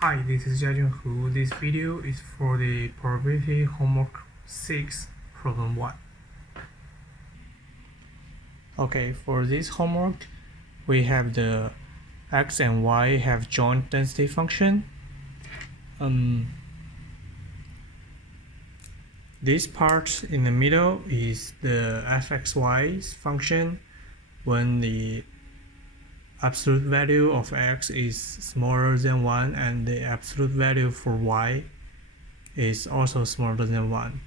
Hi, this is Jiajun Hu. This video is for the probability homework 6, problem 1. Okay, for this homework, we have the x and y have joint density function. This part in the middle is the fxy's function when the absolute value of x is smaller than 1 and the absolute value for y is also smaller than 1.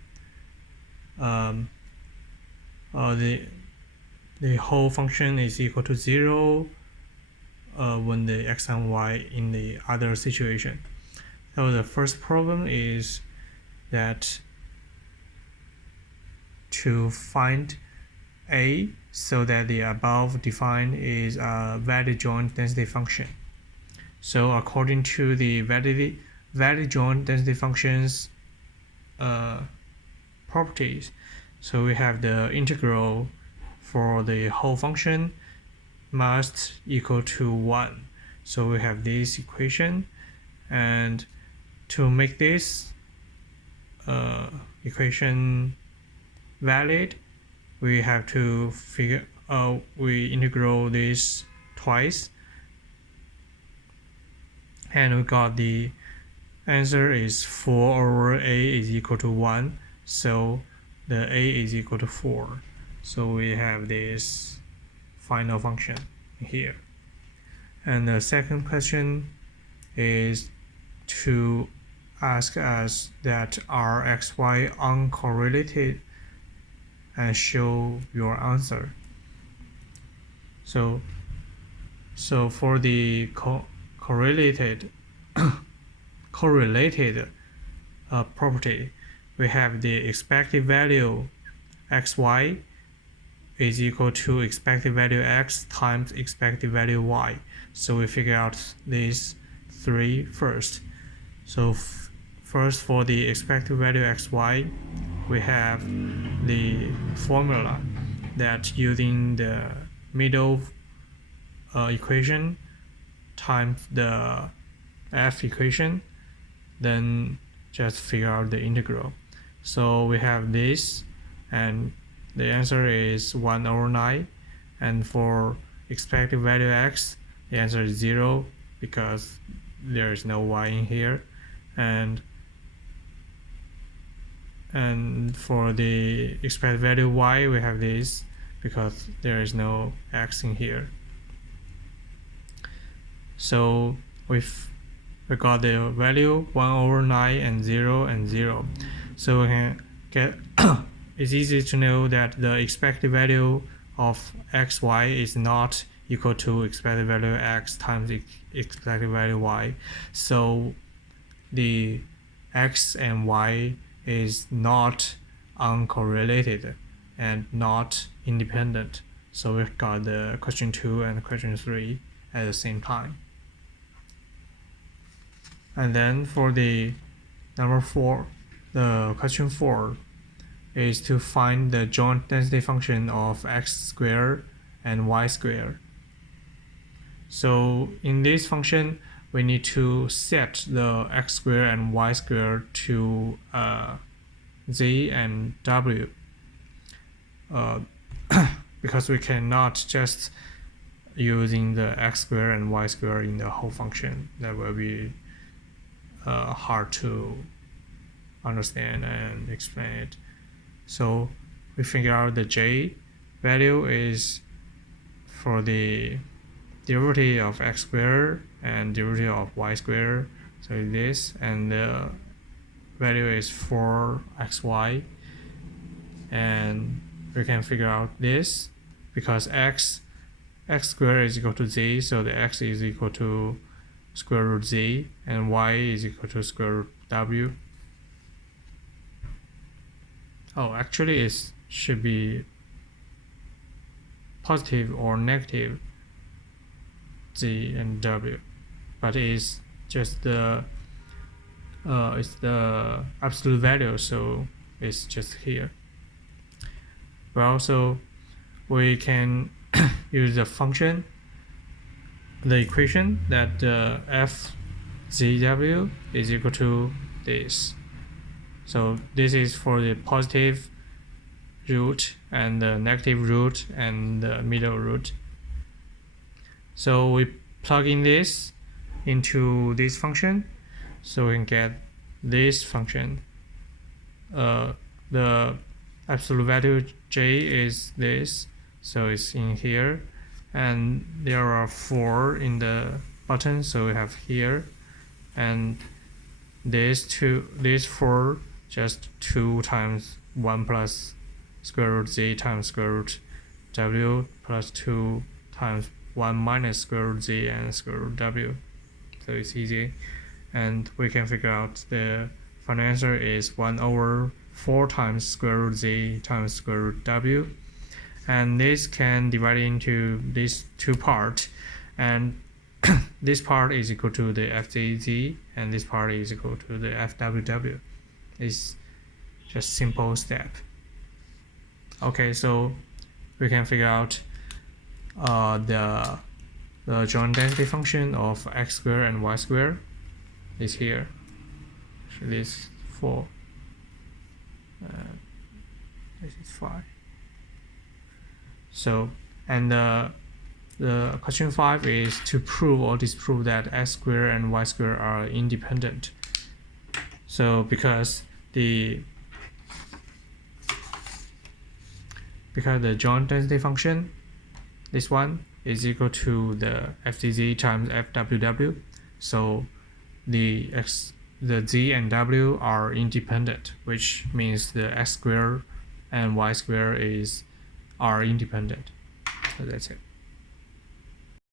The whole function is equal to 0 when the x and y in the other situation. So the first problem is that to find a so that the above defined is a valid joint density function. So according to the valid joint density functions properties, so we have the integral for the whole function must equal to 1. So we have this equation, and to make this equation valid, we have to we integral this twice, and we got the answer is 4 over a is equal to 1, so the a is equal to 4. So we have this final function here. And the second question is to ask us that are xy uncorrelated and show your answer. So for the correlated property, we have the expected value xy is equal to expected value x times expected value y. So we figure out these three first. So first, for the expected value xy, we have the formula that using the middle equation times the f equation, then just figure out the integral. So we have this, and the answer is 1 over 9. And for expected value x, the answer is 0 because there is no y in here. And for the expected value y, we have this because there is no x in here. So we got the value 1 over 9 and 0 and 0. So we can get it's easy to know that the expected value of xy is not equal to expected value x times expected value y. So the x and y is not uncorrelated and not independent. So we got the question 2 and question 3 at the same time. And then for the number 4, the question 4 is to find the joint density function of x squared and y squared. So in this function, we need to set the x squared and y squared to z and w, because we cannot just using the x squared and y squared in the whole function. That will be hard to understand and explain it. So we figure out the j value is for the derivative of x squared and derivative of y squared. So this, and the value is 4xy, and we can figure out this because x squared is equal to z, so the x is equal to square root z, and y is equal to square root w. Oh, actually it should be positive or negative z and w, but it's just the absolute value, so it's just here. Well, so we can use the function, the equation that f ZW is equal to this. So this is for the positive root and the negative root and the middle root. So we plug in this into this function, so we can get this function. The absolute value j is this, so it's in here, and there are 4 in the button, so we have here, and this 4 just 2 times 1 plus square root z times square root w plus 2 times 1 minus square root z and square root w. So it's easy, and we can figure out the final answer is 1 over 4 times square root z times square root w, and this can divide into these 2 parts, and this part is equal to the fzz and this part is equal to the fww. It's just simple step. Okay, so we can figure out the joint density function of x squared and y squared is here. So this is 4. This is 5. So, and the question 5 is to prove or disprove that x squared and y squared are independent. So because the joint density function, this one, is equal to the fzz times fww, so the z and w are independent, which means the x squared and y squared are independent. So that's it.